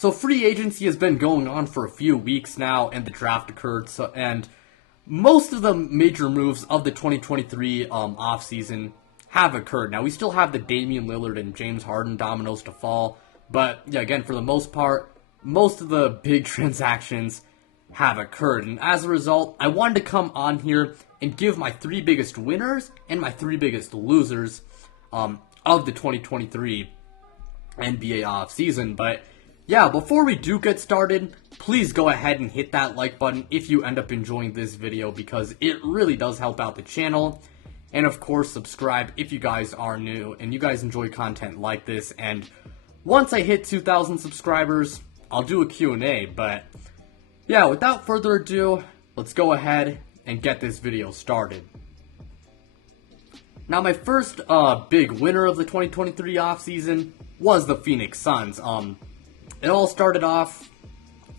So free agency has been going on for a few weeks now, and the draft occurred, and most of the major moves of the 2023 offseason have occurred. Now, we still have the Damian Lillard and James Harden dominoes to fall, but yeah, again, for the most part, most of the big transactions have occurred, and as a result, I wanted to come on here and give my 3 biggest winners and my 3 biggest losers of the 2023 NBA offseason. But yeah, before we do get started, please go ahead and hit that like button if you end up enjoying this video, because it really does help out the channel. And of course, subscribe if you guys are new and you guys enjoy content like this. And once I hit 2,000 subscribers, I'll do a Q&A. But yeah, without further ado, let's go ahead and get this video started. Now, my first big winner of the 2023 offseason was the Phoenix Suns. It all started off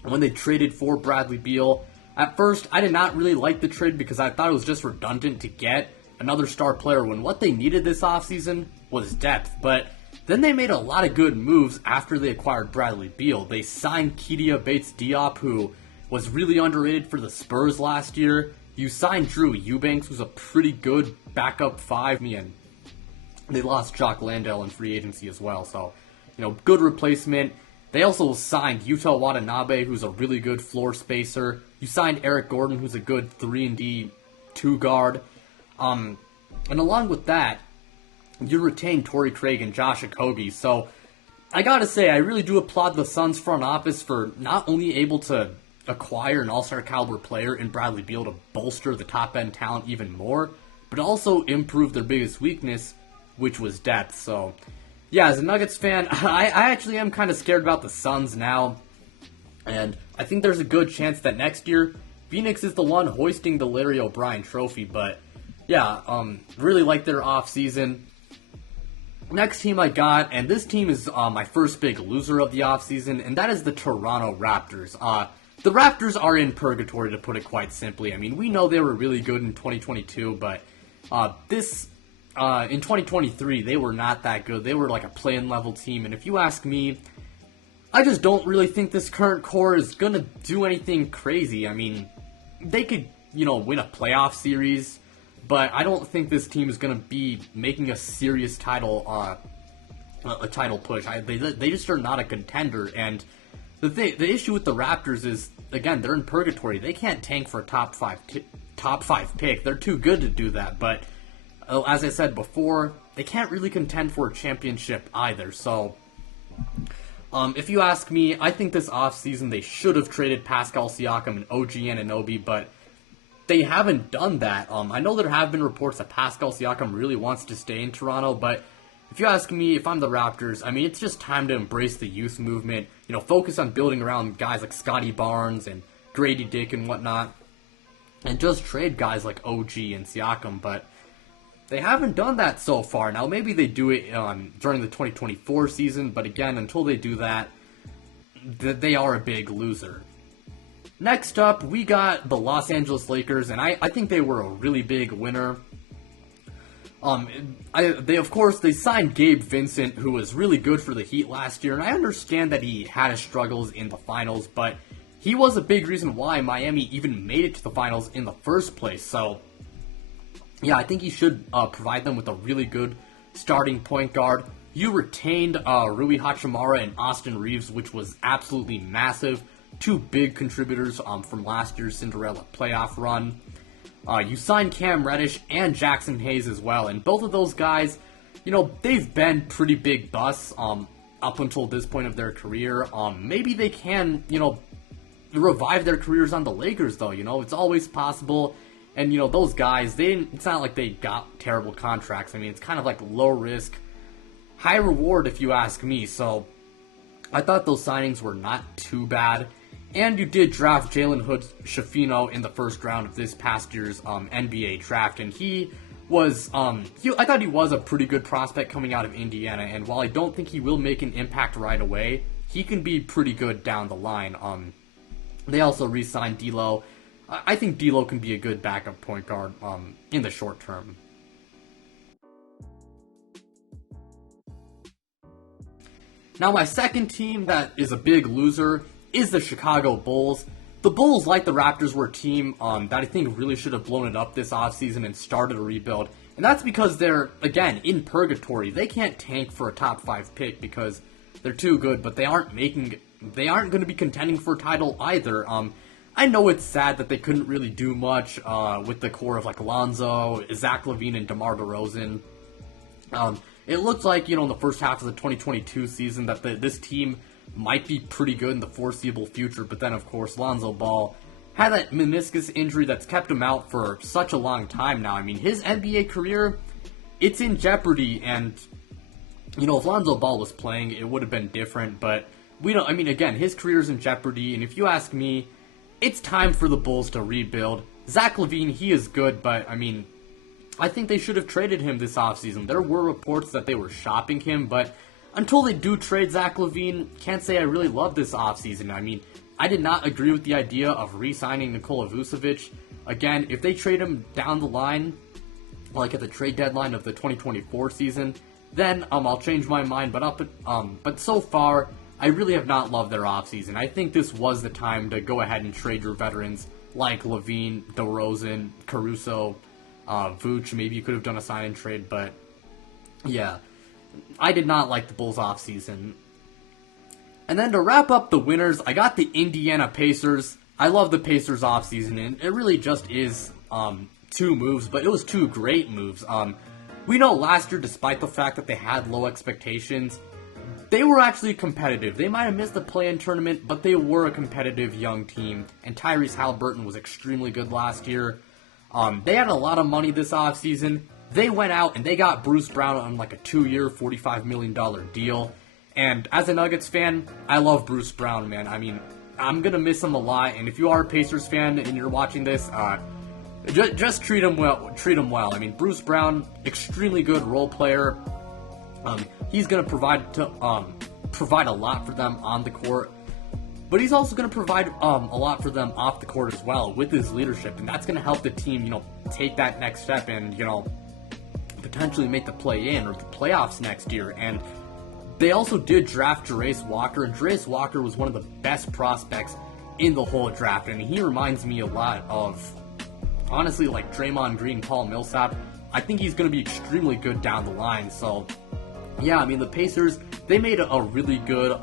when they traded for Bradley Beal. At first, I did not really like the trade because I thought it was just redundant to get another star player when what they needed this offseason was depth. But then they made a lot of good moves after they acquired Bradley Beal. They signed Kedia Bates-Diop, who was really underrated for the Spurs last year. You signed Drew Eubanks, who's a pretty good backup 5, and they lost Jock Landale in free agency as well. So, good replacement. They also signed Yuta Watanabe, who's a really good floor spacer. You signed Eric Gordon, who's a good 3-and-D 2 guard. And along with that, you retained Torrey Craig and Josh Okogie. So I gotta say, I really do applaud the Suns front office for not only able to acquire an all-star caliber player in Bradley Beal to bolster the top-end talent even more, but also improve their biggest weakness, which was depth. So yeah, as a Nuggets fan, I actually am kind of scared about the Suns now, and I think there's a good chance that next year, Phoenix is the one hoisting the Larry O'Brien trophy. But yeah, really like their offseason. Next team I got, and this team is my first big loser of the offseason, and that is the Toronto Raptors. The Raptors are in purgatory, to put it quite simply. I mean, we know they were really good in 2022, but in 2023, they were not that good. They were like a play-in level team, and if you ask me, I just don't really think this current core is going to do anything crazy. I mean, they could, win a playoff series, but I don't think this team is going to be making a serious title push. They just are not a contender, and the issue with the Raptors is, again, they're in purgatory. They can't tank for a top five pick. They're too good to do that, but as I said before, they can't really contend for a championship either. So, if you ask me, I think this offseason they should have traded Pascal Siakam and OG Anunoby, but they haven't done that. I know there have been reports that Pascal Siakam really wants to stay in Toronto, but if you ask me, if I'm the Raptors, I mean, it's just time to embrace the youth movement, focus on building around guys like Scotty Barnes and Grady Dick and whatnot, and just trade guys like OG and Siakam. But they haven't done that so far. Now, maybe they do it during the 2024 season, but again, until they do that, they are a big loser. Next up, we got the Los Angeles Lakers, and I think they were a really big winner. They signed Gabe Vincent, who was really good for the Heat last year, and I understand that he had his struggles in the finals, but he was a big reason why Miami even made it to the finals in the first place. So yeah, I think he should provide them with a really good starting point guard. You retained Rui Hachimura and Austin Reeves, which was absolutely massive. 2 big contributors from last year's Cinderella playoff run. You signed Cam Reddish and Jackson Hayes as well, and both of those guys, they've been pretty big busts up until this point of their career. Maybe they can, revive their careers on the Lakers, though. It's always possible. And, those guys, it's not like they got terrible contracts. I mean, it's kind of like low risk, high reward, if you ask me. So I thought those signings were not too bad. And you did draft Jalen Hood-Schifino in the first round of this past year's NBA draft, and he was, I thought he was a pretty good prospect coming out of Indiana, and while I don't think he will make an impact right away, he can be pretty good down the line. They also re-signed D'Lo. I think D'Lo can be a good backup point guard in the short term. Now, my second team that is a big loser is the Chicago Bulls. The Bulls, like the Raptors, were a team that I think really should have blown it up this offseason and started a rebuild. And that's because they're, again, in purgatory. They can't tank for a top 5 pick because they're too good, but they aren't going to be contending for a title either. I know it's sad that they couldn't really do much with the core of like Alonzo, Zach LaVine, and DeMar DeRozan. It looked like, in the first half of the 2022 season that this team might be pretty good in the foreseeable future, but then, of course, Lonzo Ball had that meniscus injury that's kept him out for such a long time now. I mean, his NBA career, it's in jeopardy, and, if Lonzo Ball was playing, it would have been different, but again, his career's in jeopardy, and if you ask me, it's time for the Bulls to rebuild. Zach LaVine, he is good, but, I think they should have traded him this offseason. There were reports that they were shopping him, but until they do trade Zach LaVine, can't say I really love this offseason. I did not agree with the idea of re-signing Nikola Vucevic. Again, if they trade him down the line, like at the trade deadline of the 2024 season, then I'll change my mind. But so far, I really have not loved their offseason. I think this was the time to go ahead and trade your veterans like LaVine, DeRozan, Caruso, Vooch. Maybe you could have done a sign and trade, but yeah, I did not like the Bulls offseason. And then to wrap up the winners, I got the Indiana Pacers. I love the Pacers offseason, and it really just is 2 moves, but it was 2 great moves. We know last year, despite the fact that they had low expectations, they were actually competitive. They might have missed the play-in tournament, but they were a competitive young team, and Tyrese Haliburton was extremely good last year. They had a lot of money this offseason. They went out and they got Bruce Brown on like a 2-year, $45 million deal. And as a Nuggets fan, I love Bruce Brown, man. I'm going to miss him a lot. And if you are a Pacers fan and you're watching this, just treat him well. Bruce Brown, extremely good role player. He's going to provide a lot for them on the court. But he's also going to provide a lot for them off the court as well with his leadership. And that's going to help the team, take that next step and, potentially make the play-in or the playoffs next year. And they also did draft Jarace Walker, and Jarace Walker was one of the best prospects in the whole draft. And he reminds me a lot of, honestly, like Draymond Green, Paul Millsap. I think he's going to be extremely good down the line. So, yeah, the Pacers, they made a really good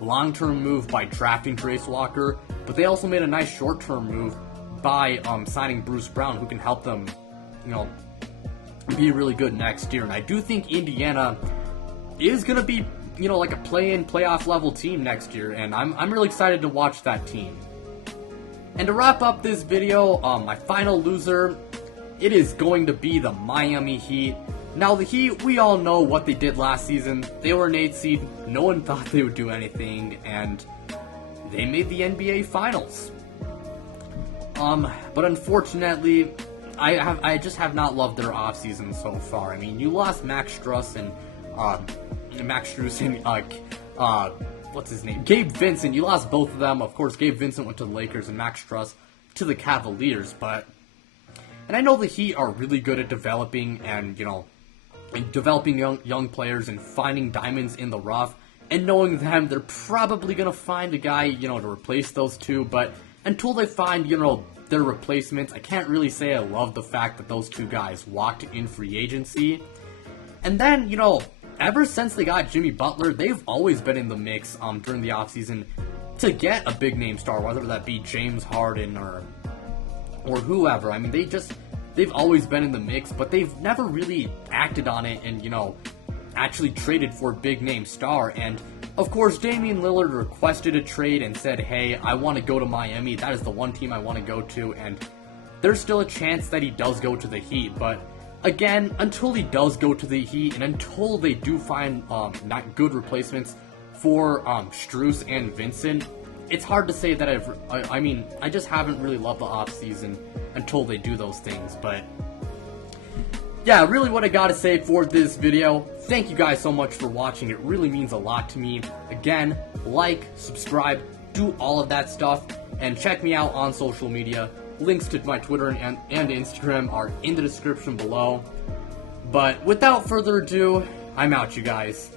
long-term move by drafting Jarace Walker, but they also made a nice short-term move by signing Bruce Brown, who can help them, be really good next year. And I do think Indiana is going to be, like a play-in, playoff level team next year, and I'm really excited to watch that team. And to wrap up this video, my final loser, it is going to be the Miami Heat. Now, the Heat, we all know what they did last season. They were an 8 seed. No one thought they would do anything, and they made the NBA Finals. But unfortunately, I just have not loved their offseason so far. You lost Max Strus and what's his name? Gabe Vincent. You lost both of them. Of course, Gabe Vincent went to the Lakers and Max Strus to the Cavaliers. And I know the Heat are really good at developing and, developing young players and finding diamonds in the rough. And knowing them, they're probably going to find a guy, to replace those two. But until they find, their replacements, I can't really say I love the fact that those 2 guys walked in free agency. And then, ever since they got Jimmy Butler, they've always been in the mix during the offseason to get a big-name star, whether that be James Harden or whoever. They've always been in the mix, but they've never really acted on it and, actually traded for a big-name star. And, of course, Damian Lillard requested a trade and said, hey, I want to go to Miami. That is the one team I want to go to. And there's still a chance that he does go to the Heat. But, again, until he does go to the Heat and until they do find not good replacements for Strus and Vincent, it's hard to say that I just haven't really loved the offseason until they do those things. But yeah, really what I gotta say for this video. Thank you guys so much for watching. It really means a lot to me. Again, like, subscribe, do all of that stuff, and check me out on social media. Links to my Twitter and Instagram are in the description below. But without further ado, I'm out, you guys.